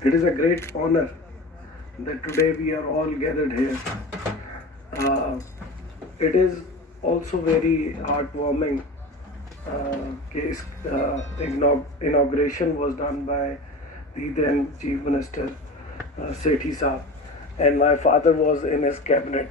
It is a great honor that today we are all gathered here. Uh, it is also very heartwarming case inauguration was done by the then Chief Minister Sethi Saab, and my father was in his cabinet.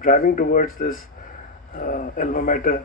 driving towards this alma mater,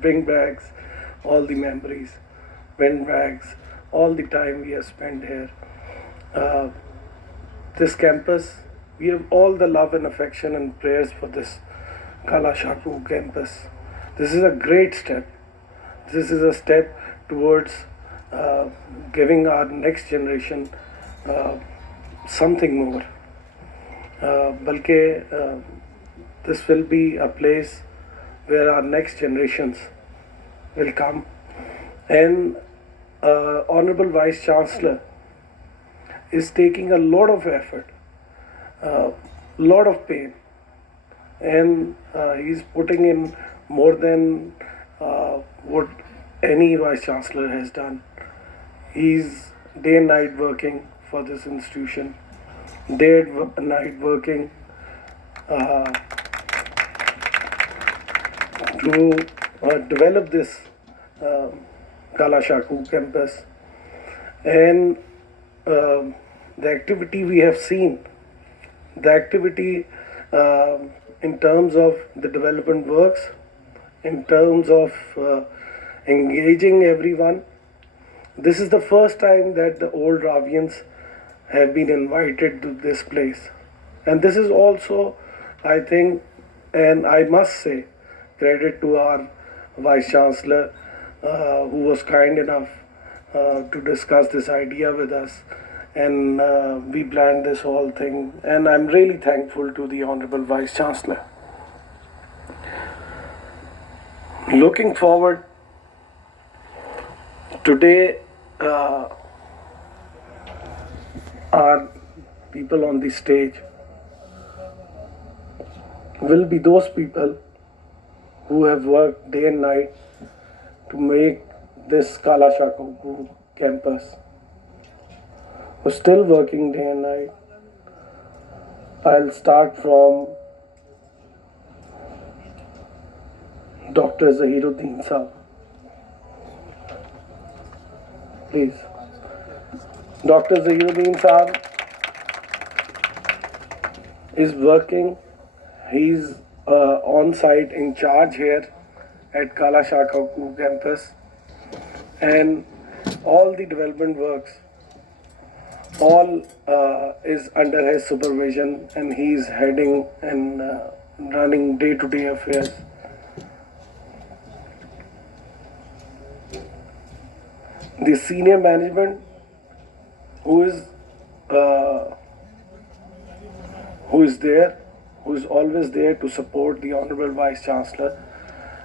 Bring back all the memories, bring back all the time we have spent here. Uh, this campus, we have all the love and affection and prayers for this Kala Shaku campus. This is a great step. This is a step towards giving our next generation something more. Balke, this will be a place where our next generations will come. And Honorable Vice Chancellor is taking a lot of effort, lot of pain, and he's putting in more than what any Vice Chancellor has done. He's day and night working for this institution, day and night working to develop this Kala Shaku campus. And the activity we have seen, the activity in terms of the development works, in terms of engaging everyone. This is the first time that the old Ravians have been invited to this place. And this is also, I think, and I must say, credit to our Vice Chancellor who was kind enough to discuss this idea with us. And we planned this whole thing. And I'm really thankful to the Honorable Vice Chancellor. Looking forward, today our people on the stage will be those people who have worked day and night to make this Kala Shaku campus. We're still working day and night. I'll start from Dr. Zahiruddin Saab. Please. Dr. Zahiruddin Saab is working. He's on site in charge here at Kala Shaku campus, and all the development works, all is under his supervision, and he's heading and running day-to-day affairs. The senior management who is there, who is always there to support the Honorable Vice Chancellor,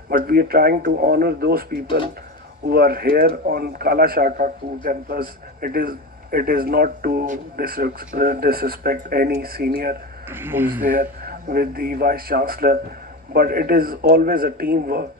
but we are trying to honor those people who are here on Kala Shaku campus. It is not to disrespect any senior who is there with the Vice Chancellor, but it is always a teamwork.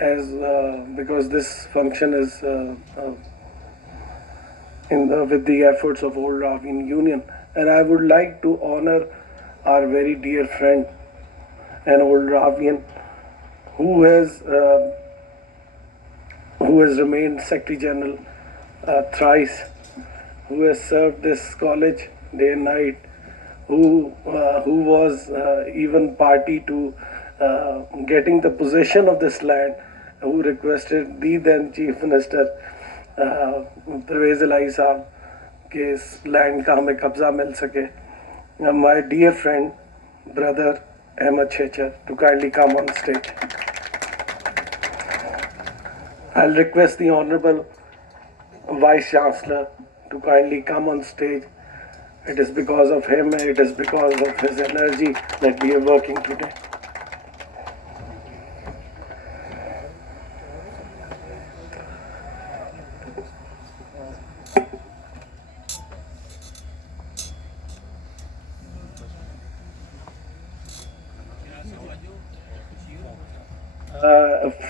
as because this function is with the efforts of Old Ravian Union, and I would like to honor our very dear friend and Old Ravian who has remained Secretary General thrice, who has served this college day and night, who was even party to getting the possession of this land, who requested the then Chief Minister Pervez Elahi Saab کہ اس land کا ہمیں قبضہ مل سکے. My dear friend, brother Ahmed Checher, to kindly come on stage. I'll request the Honorable Vice Chancellor to kindly come on stage. It is because of him, it is because of his energy that we are working today.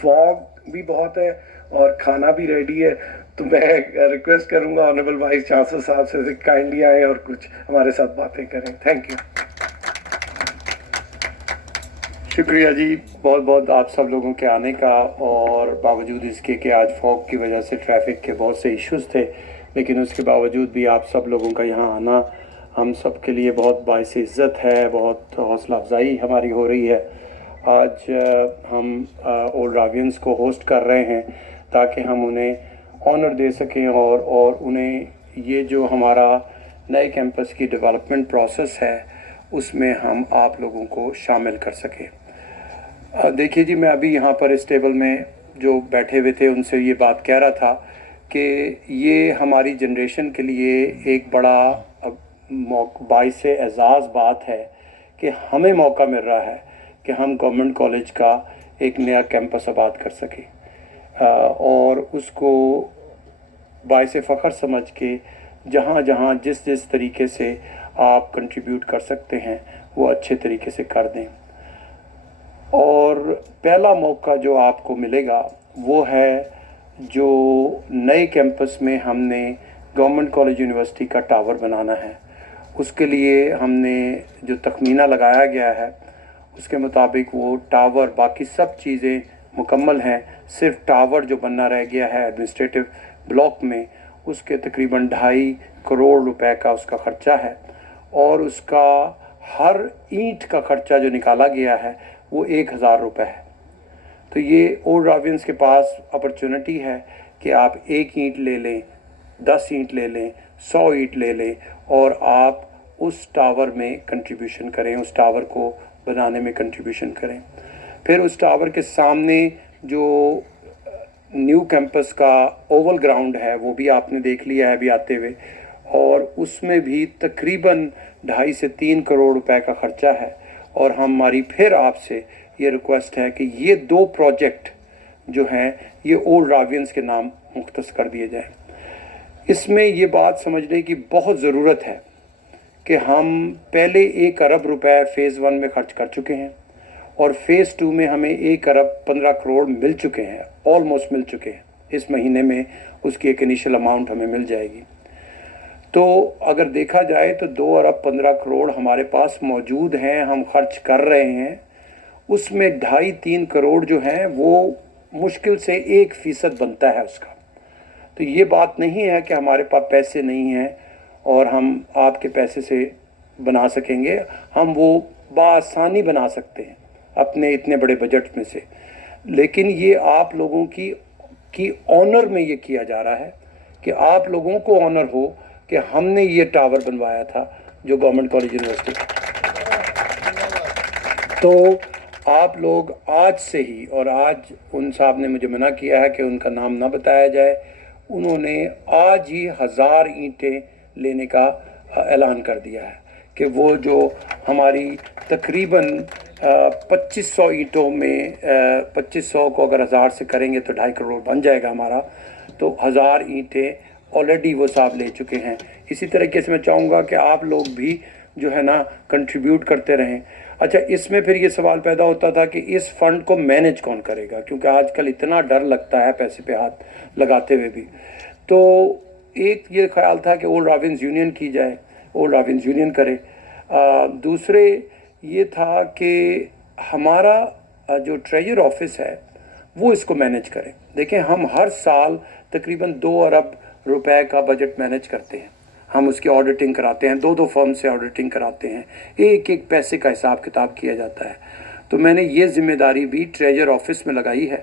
Fog بھی بہت ہے اور کھانا بھی ready ہے, تو میں request کروں گا آنریبل وائس چانسلر صاحب سے کائنڈلی آئیں اور کچھ ہمارے ساتھ باتیں کریں. Thank you. شکریہ جی بہت بہت آپ سب لوگوں کے آنے کا. اور باوجود اس کے کہ آج فوگ کی وجہ سے ٹریفک کے بہت سے ایشوز تھے, لیکن اس کے باوجود بھی آپ سب لوگوں کا یہاں آنا ہم سب کے لیے بہت باعث عزت ہے, بہت حوصلہ افزائی ہماری ہو رہی ہے. آج ہم اولڈ راوینس کو ہوسٹ کر رہے ہیں تاکہ ہم انہیں آنر دے سکیں اور انہیں یہ جو ہمارا نئے کیمپس کی ڈیولپمنٹ پروسیس ہے اس میں ہم آپ لوگوں کو شامل کر سکیں. دیکھیے جی, میں ابھی یہاں پر اس ٹیبل میں جو بیٹھے ہوئے تھے ان سے یہ بات کہہ رہا تھا کہ یہ ہماری جنریشن کے لیے ایک بڑا باعث اعزاز بات ہے کہ ہمیں موقع مل رہا ہے کہ ہم گورنمنٹ کالج کا ایک نیا کیمپس آباد کر سکیں, اور اس کو باعث فخر سمجھ کے جہاں جہاں جس جس طریقے سے آپ کنٹریبیوٹ کر سکتے ہیں وہ اچھے طریقے سے کر دیں. اور پہلا موقع جو آپ کو ملے گا وہ ہے جو نئے کیمپس میں ہم نے گورنمنٹ کالج یونیورسٹی کا ٹاور بنانا ہے. اس کے لیے ہم نے جو تخمینہ لگایا گیا ہے اس کے مطابق وہ ٹاور, باقی سب چیزیں مکمل ہیں, صرف ٹاور جو بننا رہ گیا ہے ایڈمنسٹریٹو بلاک میں, اس کے تقریباً 2.5 کروڑ روپے کا اس کا خرچہ ہے. اور اس کا ہر اینٹ کا خرچہ جو نکالا گیا ہے وہ 1,000 روپے ہے. تو یہ اولڈ راوینس کے پاس اپرچونٹی ہے کہ آپ 1 اینٹ لے لیں, 10 اینٹ لے لیں, 100 اینٹ لے لیں اور آپ اس ٹاور میں کنٹریبیوشن کریں, اس ٹاور کو بنانے میں کنٹریبیوشن کریں. پھر اس ٹاور کے سامنے جو نیو کیمپس کا اوول گراؤنڈ ہے وہ بھی آپ نے دیکھ لیا ہے ابھی آتے ہوئے, اور اس میں بھی تقریباً 2.5 سے 3 کروڑ روپے کا خرچہ ہے. اور ہماری پھر آپ سے یہ ریکویسٹ ہے کہ یہ 2 پروجیکٹ جو ہیں یہ اولڈ راوینس کے نام مختص کر دیے جائیں. اس میں یہ بات سمجھنے کی بہت ضرورت ہے کہ ہم پہلے 1 ارب روپے فیز 1 میں خرچ کر چکے ہیں اور فیز 2 میں ہمیں 1 ارب 15 کروڑ مل چکے ہیں, آلموسٹ مل چکے ہیں. اس مہینے میں اس کی ایک انیشل اماؤنٹ ہمیں مل جائے گی. تو اگر دیکھا جائے تو 2 ارب 15 کروڑ ہمارے پاس موجود ہیں, ہم خرچ کر رہے ہیں. اس میں 2.5-3 کروڑ جو ہیں وہ مشکل سے 1% بنتا ہے اس کا. تو یہ بات نہیں ہے کہ ہمارے پاس پیسے نہیں ہیں اور ہم آپ کے پیسے سے بنا سکیں گے, ہم وہ بآسانی بنا سکتے ہیں اپنے اتنے بڑے بجٹ میں سے. لیکن یہ آپ لوگوں کی آنر میں یہ کیا جا رہا ہے کہ آپ لوگوں کو آنر ہو کہ ہم نے یہ ٹاور بنوایا تھا جو گورنمنٹ کالج یونیورسٹی. تو آپ لوگ آج سے ہی, اور آج ان صاحب نے مجھے منع کیا ہے کہ ان کا نام نہ بتایا جائے, انہوں نے آج ہی 1000 اینٹیں لینے کا اعلان کر دیا ہے کہ وہ جو ہماری تقریباً 2500 اینٹوں میں 2500 کو اگر 1000 سے کریں گے تو 2.5 کروڑ بن جائے گا ہمارا. تو 1000 اینٹیں آلریڈی وہ صاحب لے چکے ہیں. اسی طریقے سے میں چاہوں گا کہ آپ لوگ بھی جو ہے نا کنٹریبیوٹ کرتے رہیں. اچھا, اس میں پھر یہ سوال پیدا ہوتا تھا کہ اس فنڈ کو مینیج کون کرے گا, کیونکہ آج کل اتنا ڈر لگتا ہے پیسے پہ ہاتھ لگاتے ہوئے بھی. تو ایک یہ خیال تھا کہ اولڈ راوینس یونین کی جائے, اولڈ راوینس یونین کرے. دوسرے یہ تھا کہ ہمارا جو ٹریجر آفس ہے وہ اس کو مینیج کرے. دیکھیں, ہم ہر سال تقریباً 2 ارب روپے کا بجٹ مینیج کرتے ہیں. ہم اس کی آڈیٹنگ کراتے ہیں, 2 فرم سے آڈیٹنگ کراتے ہیں, ایک پیسے کا حساب کتاب کیا جاتا ہے. تو میں نے یہ ذمہ داری بھی ٹریجر آفس میں لگائی ہے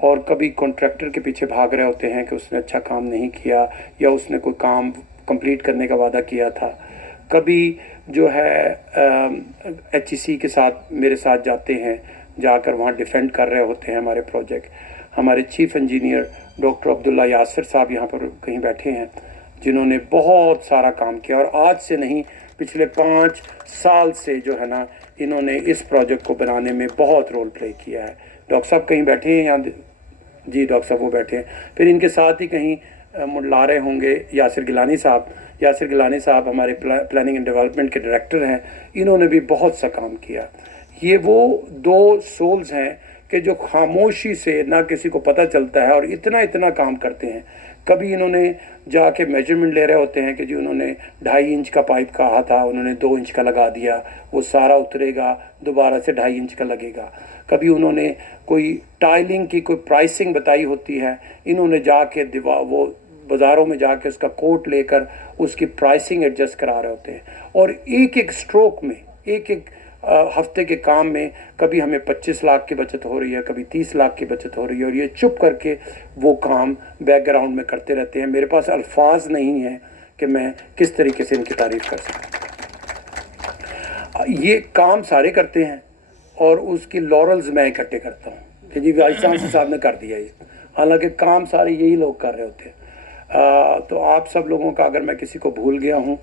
اور کبھی کانٹریکٹر کے پیچھے بھاگ رہے ہوتے ہیں کہ اس نے اچھا کام نہیں کیا یا اس نے کوئی کام کمپلیٹ کرنے کا وعدہ کیا تھا. کبھی جو ہے ایچ ای سی کے ساتھ میرے ساتھ جاتے ہیں, جا کر وہاں ڈیفینڈ کر رہے ہوتے ہیں ہمارے پروجیکٹ. ہمارے چیف انجینئر ڈاکٹر عبداللہ یاسر صاحب یہاں پر کہیں بیٹھے ہیں, جنہوں نے بہت سارا کام کیا, اور آج سے نہیں پچھلے 5 سال سے جو ہے نا انہوں نے اس پروجیکٹ کو بنانے میں بہت رول پلے کیا ہے. ڈاکٹر صاحب کہیں بیٹھے ہیں یہاں, جی ڈاکٹر صاحب وہ بیٹھے ہیں. پھر ان کے ساتھ ہی کہیں منڈلا رہے ہوں گے یاسر گیلانی صاحب. یاسر گیلانی صاحب ہمارے پلاننگ اینڈ ڈیولپمنٹ کے ڈائریکٹر ہیں, انہوں نے بھی بہت سا کام کیا. یہ وہ 2 سولز ہیں کہ جو خاموشی سے نہ کسی کو پتہ چلتا ہے اور اتنا کام کرتے ہیں. کبھی انہوں نے جا کے میجرمنٹ لے رہے ہوتے ہیں کہ جی انہوں نے 2.5 انچ کا پائپ کہا تھا, انہوں نے 2 انچ کا لگا دیا, وہ سارا اترے گا, دوبارہ سے 2.5 انچ کا لگے گا. کبھی انہوں نے کوئی ٹائلنگ کی کوئی پرائسنگ بتائی ہوتی ہے, انہوں نے جا کے وہ بازاروں میں جا کے اس کا کوٹ لے کر اس کی پرائسنگ ایڈجسٹ کرا رہے ہوتے ہیں. اور ایک سٹروک میں, ایک ہفتے کے کام میں کبھی ہمیں 25 لاکھ کی بچت ہو رہی ہے, کبھی 30 لاکھ کی بچت ہو رہی ہے, اور یہ چپ کر کے وہ کام بیک گراؤنڈ میں کرتے رہتے ہیں. میرے پاس الفاظ نہیں ہیں کہ میں کس طریقے سے ان کی تعریف کر سکوں. یہ کام سارے کرتے ہیں اور اس کی لورلز میں اکٹھے کرتا ہوں کہ جی وائس چانسلر صاحب نے کر دیا یہ, حالانکہ کام سارے یہی لوگ کر رہے ہوتے ہیں. تو آپ سب لوگوں کا, اگر میں کسی کو بھول گیا ہوں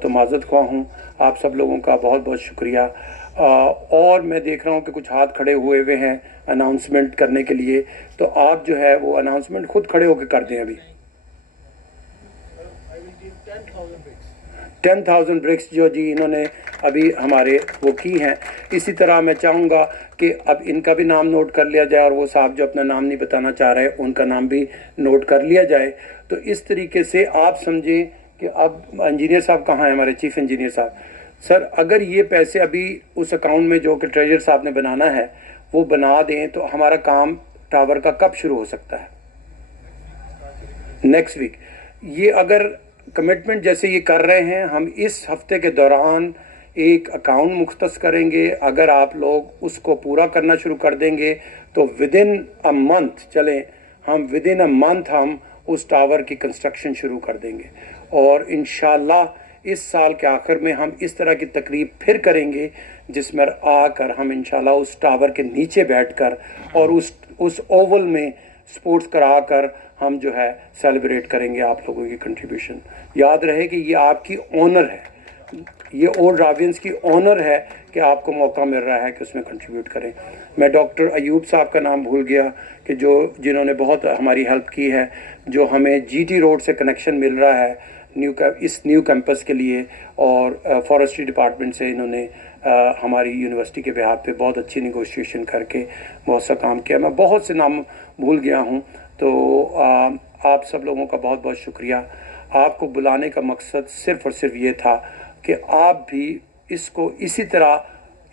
تو معذرت خواہ ہوں. آپ سب لوگوں کا بہت بہت شکریہ. اور میں دیکھ رہا ہوں کہ کچھ ہاتھ کھڑے ہوئے ہیں اناؤنسمنٹ کرنے کے لیے, تو آپ جو ہے وہ اناؤنسمنٹ خود کھڑے ہو کے کر دیں. ابھی 10,000 برکس جو جی انہوں نے ابھی ہمارے وہ کی ہیں. اسی طرح میں چاہوں گا کہ اب ان کا بھی نام نوٹ کر لیا جائے, اور وہ صاحب جو اپنا نام نہیں بتانا چاہ رہے ان کا نام بھی نوٹ کر لیا جائے. تو اس طریقے سے آپ سمجھیں کہ اب انجینئر صاحب کہاں ہیں, ہمارے چیف انجینئر صاحب. سر اگر یہ پیسے ابھی اس اکاؤنٹ میں جو کہ ٹریجر صاحب نے بنانا ہے وہ بنا دیں, تو ہمارا کام ٹاور کا کب شروع ہو سکتا ہے؟ Next week. یہ اگر کمٹمنٹ جیسے یہ کر رہے ہیں, ہم اس ہفتے کے دوران ایک اکاؤنٹ مختص کریں گے. اگر آپ لوگ اس کو پورا کرنا شروع کر دیں گے تو ودن اے منتھ, چلیں ہم ودن اے منتھ ہم اس ٹاور کی کنسٹرکشن شروع کر دیں گے. اور انشاءاللہ اس سال کے آخر میں ہم اس طرح کی تقریب پھر کریں گے جس میں آ کر ہم انشاءاللہ اس ٹاور کے نیچے بیٹھ کر اور اس اوول میں سپورٹس کرا کر ہم جو ہے سیلیبریٹ کریں گے آپ لوگوں کی کنٹریبیوشن. یاد رہے کہ یہ آپ کی آنر ہے, یہ اولڈ راوینس کی آنر ہے کہ آپ کو موقع مل رہا ہے کہ اس میں کنٹریبیوٹ کریں. میں ڈاکٹر ایوب صاحب کا نام بھول گیا کہ جنہوں نے بہت ہماری ہیلپ کی ہے, جو ہمیں جی ٹی روڈ سے کنیکشن مل رہا ہے اس نیو کیمپس کے لیے, اور فارسٹری ڈپارٹمنٹ سے انہوں نے ہماری یونیورسٹی کے بہاف پہ بہت اچھی نیگوشیشن کر کے بہت سا کام کیا. میں بہت سے نام بھول گیا ہوں, تو آپ سب لوگوں کا بہت بہت شکریہ. آپ کو بلانے کا مقصد صرف اور صرف یہ تھا کہ آپ بھی اس کو اسی طرح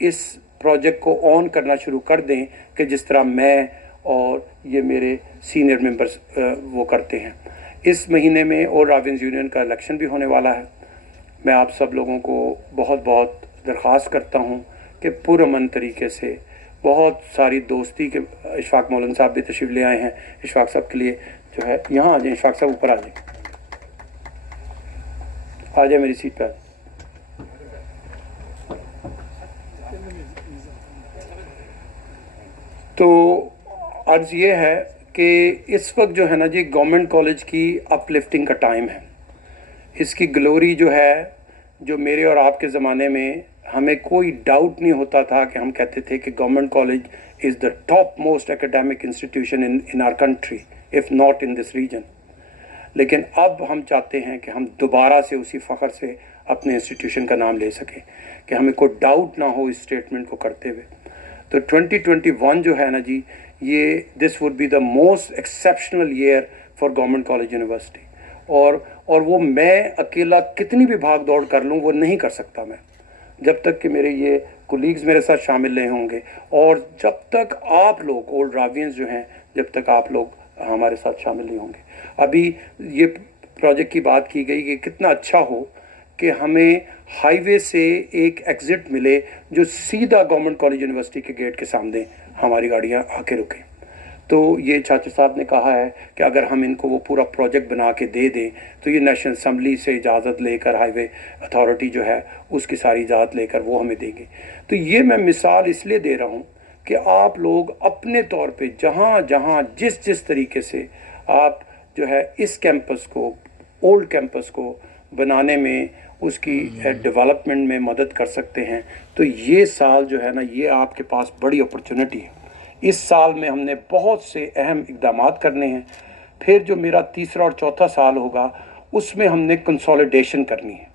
اس پروجیکٹ کو آن کرنا شروع کر دیں کہ جس طرح میں اور یہ میرے سینئر ممبرز وہ کرتے ہیں. اس مہینے میں اور راونز یونین کا الیکشن بھی ہونے والا ہے. میں آپ سب لوگوں کو بہت بہت درخواست کرتا ہوں کہ پرامن طریقے سے, بہت ساری دوستی کے, اشفاق مولانا صاحب بھی تشریف لے آئے ہیں, اشفاق صاحب کے لیے جو ہے یہاں آ جائیں, اشفاق صاحب اوپر آ جائیں میری سیٹ پہ. تو عرض یہ ہے کہ اس وقت جو ہے نا جی گورنمنٹ کالج کی اپ لفٹنگ کا ٹائم ہے. اس کی گلوری جو ہے, جو میرے اور آپ کے زمانے میں ہمیں کوئی ڈاؤٹ نہیں ہوتا تھا کہ ہم کہتے تھے کہ government college is the top most academic institution in our country if not in this region. لیکن اب ہم چاہتے ہیں کہ ہم دوبارہ سے اسی فخر سے اپنے انسٹیٹیوشن کا نام لے سکیں, کہ ہمیں کوئی ڈاؤٹ نہ ہو اس اسٹیٹمنٹ کو کرتے ہوئے. تو 2021 جو ہے نا جی, یہ this would be the most exceptional year for government college university. اور وہ میں اکیلا کتنی بھی بھاگ دوڑ کر لوں وہ نہیں کر سکتا میں, جب تک کہ میرے یہ کولیگز میرے ساتھ شامل نہیں ہوں گے, اور جب تک آپ لوگ اولڈ راوینز جو ہیں, جب تک آپ لوگ ہمارے ساتھ شامل نہیں ہوں گے. ابھی یہ پروجیکٹ کی بات کی گئی کہ کتنا اچھا ہو کہ ہمیں ہائی وے سے ایک ایگزٹ ملے جو سیدھا گورنمنٹ کالج یونیورسٹی کے گیٹ کے سامنے ہماری گاڑیاں آ کے رکیں. تو یہ چاچا صاحب نے کہا ہے کہ اگر ہم ان کو وہ پورا پروجیکٹ بنا کے دے دیں تو یہ نیشنل اسمبلی سے اجازت لے کر ہائی وے اتھارٹی جو ہے اس کی ساری اجازت لے کر وہ ہمیں دیں گے. تو یہ میں مثال اس لیے دے رہا ہوں کہ آپ لوگ اپنے طور پہ جہاں جہاں جس طریقے سے آپ جو ہے اس کیمپس کو اولڈ کیمپس کو بنانے میں اس کی ڈیولپمنٹ میں مدد کر سکتے ہیں. تو یہ سال جو ہے نا یہ آپ کے پاس بڑی اپرچونٹی ہے. اس سال میں ہم نے بہت سے اہم اقدامات کرنے ہیں. پھر جو میرا تیسرا اور چوتھا سال ہوگا اس میں ہم نے کنسولیڈیشن کرنی ہے،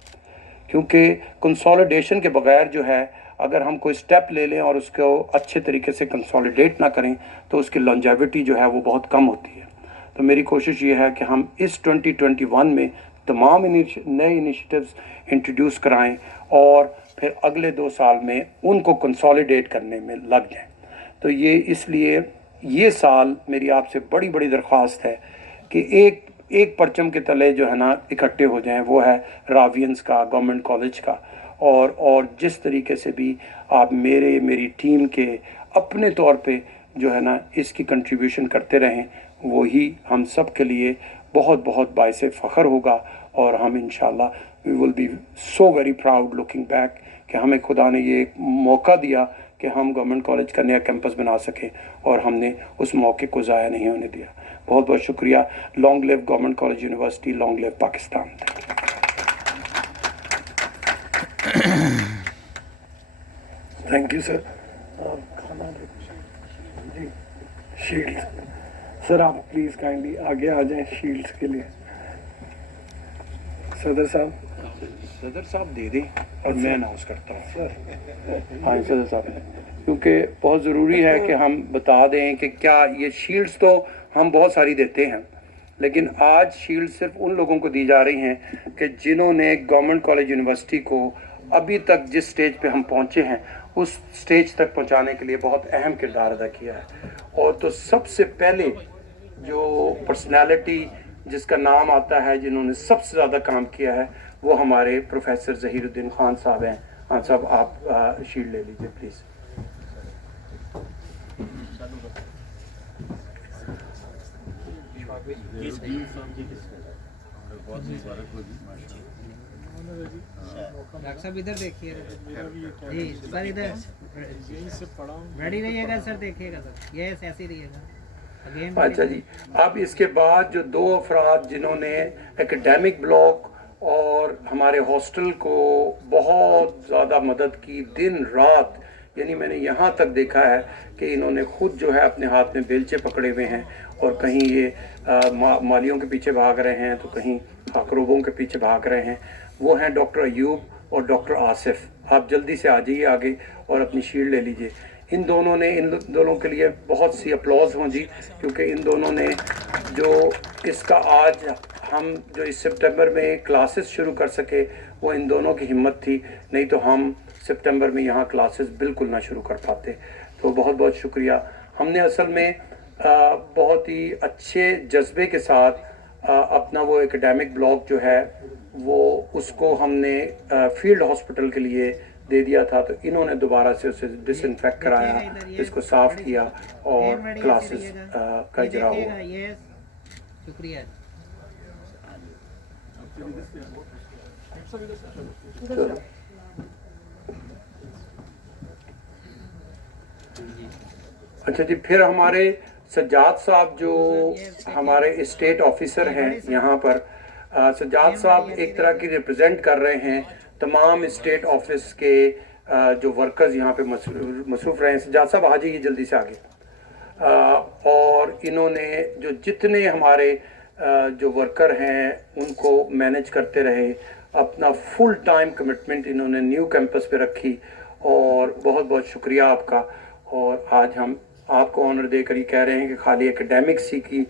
کیونکہ کنسولیڈیشن کے بغیر جو ہے اگر ہم کوئی سٹیپ لے لیں اور اس کو اچھے طریقے سے کنسولیڈیٹ نہ کریں تو اس کی لانجیوٹی جو ہے وہ بہت کم ہوتی ہے. تو میری کوشش یہ ہے کہ ہم اس 2021 میں تمام نئے انیشیٹیوز انٹروڈیوس کرائیں اور پھر اگلے 2 سال میں ان کو کنسولیڈیٹ کرنے میں لگ جائیں. تو یہ اس لیے یہ سال میری آپ سے بڑی درخواست ہے کہ ایک پرچم کے تلے جو ہے نا اکٹھے ہو جائیں، وہ ہے راوینز کا، گورنمنٹ کالج کا، اور جس طریقے سے بھی آپ میری ٹیم کے اپنے طور پہ جو ہے نا اس کی کنٹریبیوشن کرتے رہیں، وہی ہم سب کے لیے بہت باعث فخر ہوگا. اور ہم انشاءاللہ we will be so very proud looking back کہ ہمیں خدا نے یہ ایک موقع دیا کہ ہم گورنمنٹ کالج کا نیا کیمپس بنا سکیں اور ہم نے اس موقع کو ضائع نہیں ہونے دیا. بہت شکریہ. Long live government college university, long live Pakistan. Thank you sir. جی شیلڈ سر آپ پلیز کائنڈلی آگے آ جائیں شیلڈس کے لیے. صدر صاحب دے دیں اور میں اناؤنس کرتا ہوں. ہاں صدر صاحب، کیونکہ بہت ضروری ہے کہ ہم بتا دیں کہ کیا یہ شیلڈز تو ہم بہت ساری دیتے ہیں، لیکن آج شیلڈ صرف ان لوگوں کو دی جا رہی ہیں کہ جنہوں نے گورنمنٹ کالج یونیورسٹی کو ابھی تک جس سٹیج پہ ہم پہنچے ہیں اس سٹیج تک پہنچانے کے لیے بہت اہم کردار ادا کیا ہے. اور تو سب سے پہلے جو پرسنالٹی جس کا نام آتا ہے جنہوں نے سب سے زیادہ کام کیا ہے وہ ہمارے پروفیسر ظہیر الدین خان صاحب ہیں. خان صاحب آپ شیلڈ لے لیجیے پلیز. ڈاکٹر صاحب ادھر دیکھیے جی سر، ادھر ریڈی رہیے گا سر، دیکھیے گا سر، یس ایسے ہی رہیے گا. اچھا جی، اب اس کے بعد جو 2 افراد جنہوں نے ایکیڈیمک بلاک اور ہمارے ہاسٹل کو بہت زیادہ مدد کی دن رات، یعنی میں نے یہاں تک دیکھا ہے کہ انہوں نے خود جو ہے اپنے ہاتھ میں بیلچے پکڑے ہوئے ہیں اور کہیں یہ مالیوں کے پیچھے بھاگ رہے ہیں تو کہیں خاکروبوں کے پیچھے بھاگ رہے ہیں. وہ ہیں ڈاکٹر ایوب اور ڈاکٹر آصف. آپ جلدی سے آ جائیے آگے اور اپنی شیلڈ لے لیجئے. ان دونوں کے لیے بہت سی اپلوز ہوں جی، کیونکہ ان دونوں نے جو اس کا آج ہم جو اس سپٹمبر میں کلاسز شروع کر سکے وہ ان دونوں کی ہمت تھی، نہیں تو ہم سپٹمبر میں یہاں کلاسز بالکل نہ شروع کر پاتے. تو بہت شکریہ. ہم نے اصل میں بہت ہی اچھے جذبے کے ساتھ اپنا وہ ایکیڈیمک بلاک جو ہے وہ اس کو ہم نے فیلڈ ہاسپٹل کے لیے دے دیا تھا، تو انہوں نے دوبارہ سے اسے ڈس انفیکٹ کرایا، اس کو صاف کیا اور کلاسز کا اجرا ہوا. شکریہ. اچھا جی، پھر ہمارے سجاد صاحب جو ہمارے اسٹیٹ آفیسر ہیں یہاں پر، سجاد صاحب ایک طرح کی ریپرزینٹ کر رہے ہیں تمام اسٹیٹ آفس کے جو ورکرز یہاں پہ مصروف رہے ہیں. سجاد صاحب آ جائیے جلدی سے آگے. اور انہوں نے جو جتنے ہمارے جو ورکر ہیں ان کو مینج کرتے رہے، اپنا فل ٹائم کمٹمنٹ انہوں نے نیو کیمپس پہ رکھی، اور بہت شکریہ آپ کا. اور آج ہم آپ کو آنر دے کر یہ کہہ رہے ہیں کہ خالی ایکیڈیمکس ہی کی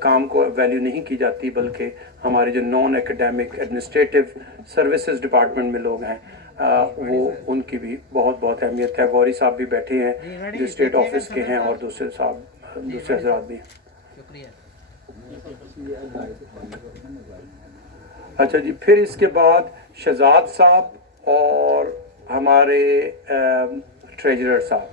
کام کو ویلیو نہیں کی جاتی، بلکہ ہمارے جو نان ایکیڈیمک ایڈمنسٹریٹو سروسز ڈپارٹمنٹ میں لوگ ہیں وہ ان کی بھی بہت اہمیت ہے. غوری صاحب بھی بیٹھے ہیں جو اسٹیٹ آفس کے ہیں اور دوسرے حضرات بھی. شکریہ. اچھا جی، پھر اس کے بعد شہزاد صاحب اور ہمارے ٹریجرر صاحب.